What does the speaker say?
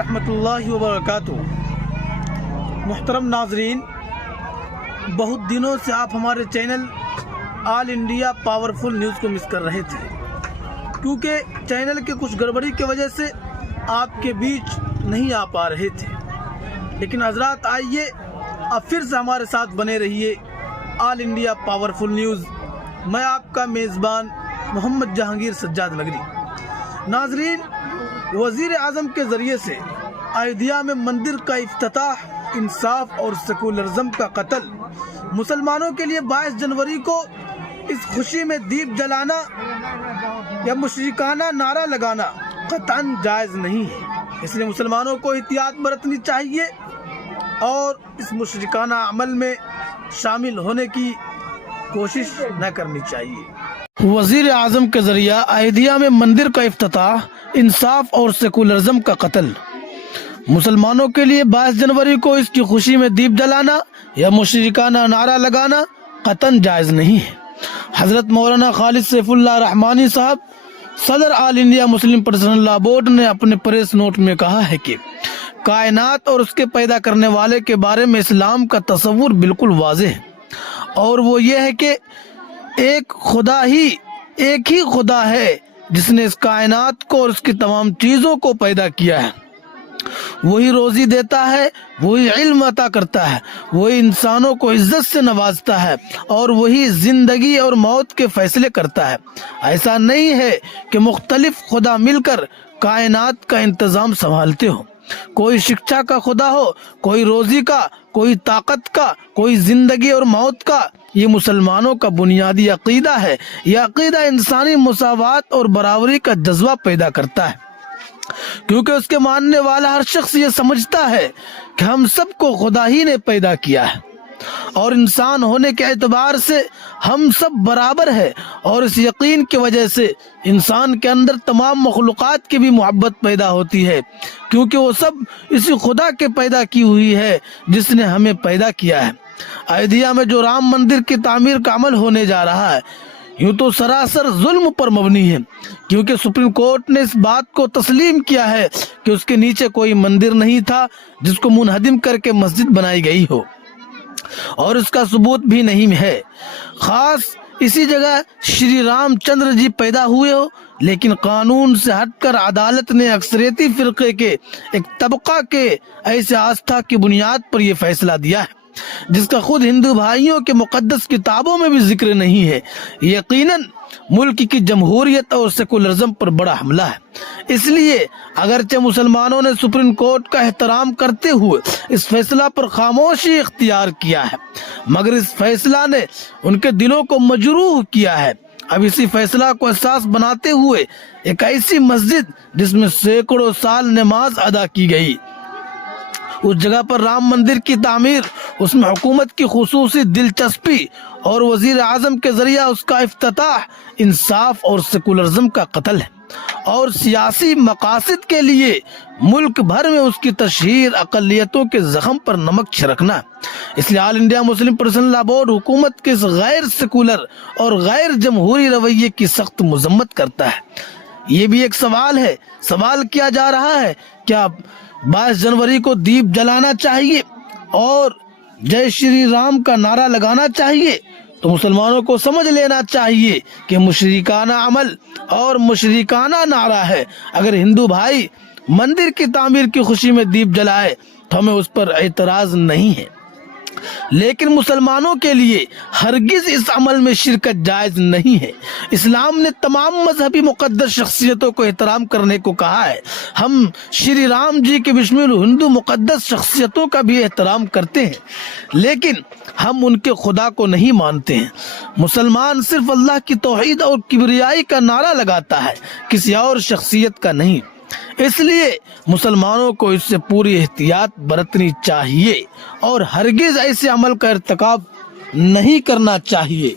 ورحمۃ اللہ وبرکاتہ۔ محترم ناظرین، بہت دنوں سے آپ ہمارے چینل آل انڈیا پاورفل نیوز کو مس کر رہے تھے، کیونکہ چینل کے کچھ گڑبڑی کی وجہ سے آپ کے بیچ نہیں آ پا رہے تھے۔ لیکن حضرات، آئیے اب پھر سے ہمارے ساتھ بنے رہیے آل انڈیا پاورفل نیوز۔ میں آپ کا میزبان محمد جہانگیر سجاد نگری۔ ناظرین، وزیر اعظم کے ذریعے سے ایودھیا میں مندر کا افتتاح، انصاف اور سیکولرزم کا قتل، مسلمانوں کے لیے 22 جنوری کو اس خوشی میں دیپ جلانا یا مشرکانہ نعرہ لگانا قطعاً جائز نہیں ہے۔ اس لیے مسلمانوں کو احتیاط برتنی چاہیے اور اس مشرکانہ عمل میں شامل ہونے کی کوشش نہ کرنی چاہیے۔ وزیر اعظم کے ذریعہ ایودھیا میں مندر کا افتتاح، انصاف اور سیکولرزم کا قتل، مسلمانوں کے لیے 22 جنوری کو اس کی خوشی میں دیپ جلانا یا مشرکانہ نعرہ لگانا قطعاً جائز نہیں ہے۔ حضرت مولانا خالد سیف اللہ رحمانی صاحب، صدر آل انڈیا مسلم پرسنل لا بورڈ نے اپنے پریس نوٹ میں کہا ہے کہ کائنات اور اس کے پیدا کرنے والے کے بارے میں اسلام کا تصور بالکل واضح ہے، اور وہ یہ ہے کہ ایک ہی خدا ہے جس نے اس کائنات کو اور اس کی تمام چیزوں کو پیدا کیا ہے۔ وہی روزی دیتا ہے، وہی علم عطا کرتا ہے، وہی انسانوں کو عزت سے نوازتا ہے، اور وہی زندگی اور موت کے فیصلے کرتا ہے۔ ایسا نہیں ہے کہ مختلف خدا مل کر کائنات کا انتظام سنبھالتے ہو۔ کوئی شکشا کا خدا ہو، کوئی روزی کا، کوئی طاقت کا، کوئی زندگی اور موت کا۔ یہ مسلمانوں کا بنیادی عقیدہ ہے۔ یہ عقیدہ انسانی مساوات اور برابری کا جذبہ پیدا کرتا ہے، کیونکہ اس کے ماننے والا ہر شخص یہ سمجھتا ہے کہ ہم سب کو خدا ہی نے پیدا کیا ہے، اور انسان ہونے کے اعتبار سے ہم سب برابر ہے، اور اس یقین کی وجہ سے انسان کے اندر تمام مخلوقات کی بھی محبت پیدا ہوتی ہے، کیونکہ وہ سب اسی خدا کے پیدا کی ہوئی ہے جس نے ہمیں پیدا کیا ہے۔ ایودھیا میں جو رام مندر کی تعمیر کا عمل ہونے جا رہا ہے، یوں تو سراسر ظلم پر مبنی ہے، کیونکہ سپریم کورٹ نے اس بات کو تسلیم کیا ہے کہ اس کے نیچے کوئی مندر نہیں تھا جس کو منہدم کر کے مسجد بنائی گئی ہو، اور اس کا ثبوت بھی نہیں ہے۔ خاص اسی جگہ شری رام چندر جی پیدا ہوئے ہو، لیکن قانون سے ہٹ کر عدالت نے اکثریتی فرقے کے ایک طبقہ کے ایسے آستھا کی بنیاد پر یہ فیصلہ دیا ہے جس کا خود ہندو بھائیوں کے مقدس کتابوں میں بھی ذکر نہیں ہے۔ یقیناً ملک کی جمہوریت اور سیکولرزم پر بڑا حملہ ہے۔ اس لیے اگرچہ مسلمانوں نے سپریم کورٹ کا احترام کرتے ہوئے اس فیصلہ پر خاموشی اختیار کیا ہے، مگر اس فیصلہ نے ان کے دلوں کو مجروح کیا ہے۔ اب اسی فیصلہ کو اساس بناتے ہوئے ایک ایسی مسجد جس میں سینکڑوں سال نماز ادا کی گئی، اس جگہ پر رام مندر کی تعمیر، اس میں حکومت کی خصوصی دلچسپی اور وزیر اعظم کے ذریعہ اس کا افتتاح، انصاف اور سیکولرزم کا قتل ہے، اور سیاسی مقاصد کے لیے ملک بھر میں اس کی تشہیر اقلیتوں کے زخم پر نمک چھڑکنا ہے۔ اس لیے آل انڈیا مسلم پرسنل لا بورڈ حکومت کے اس غیر سیکولر اور غیر جمہوری رویے کی سخت مذمت کرتا ہے۔ یہ بھی ایک سوال ہے، سوال کیا جا رہا ہے، کیا 22 جنوری کو دیپ جلانا چاہیے اور جے شری رام کا نعرہ لگانا چاہیے؟ تو مسلمانوں کو سمجھ لینا چاہیے کہ مشرکانہ عمل اور مشرکانہ نعرہ ہے۔ اگر ہندو بھائی مندر کی تعمیر کی خوشی میں دیپ جلائے تو ہمیں اس پر اعتراض نہیں ہے، لیکن مسلمانوں کے لیے ہرگز اس عمل میں شرکت جائز نہیں ہے۔ اسلام نے تمام مذہبی مقدس شخصیتوں کو احترام کرنے کو کہا ہے۔ ہم شری رام جی کے بشمول ہندو مقدس شخصیتوں کا بھی احترام کرتے ہیں، لیکن ہم ان کے خدا کو نہیں مانتے ہیں۔ مسلمان صرف اللہ کی توحید اور کبریائی کا نعرہ لگاتا ہے، کسی اور شخصیت کا نہیں۔ اس لیے مسلمانوں کو اس سے پوری احتیاط برتنی چاہیے اور ہرگز ایسے عمل کا ارتکاب نہیں کرنا چاہیے۔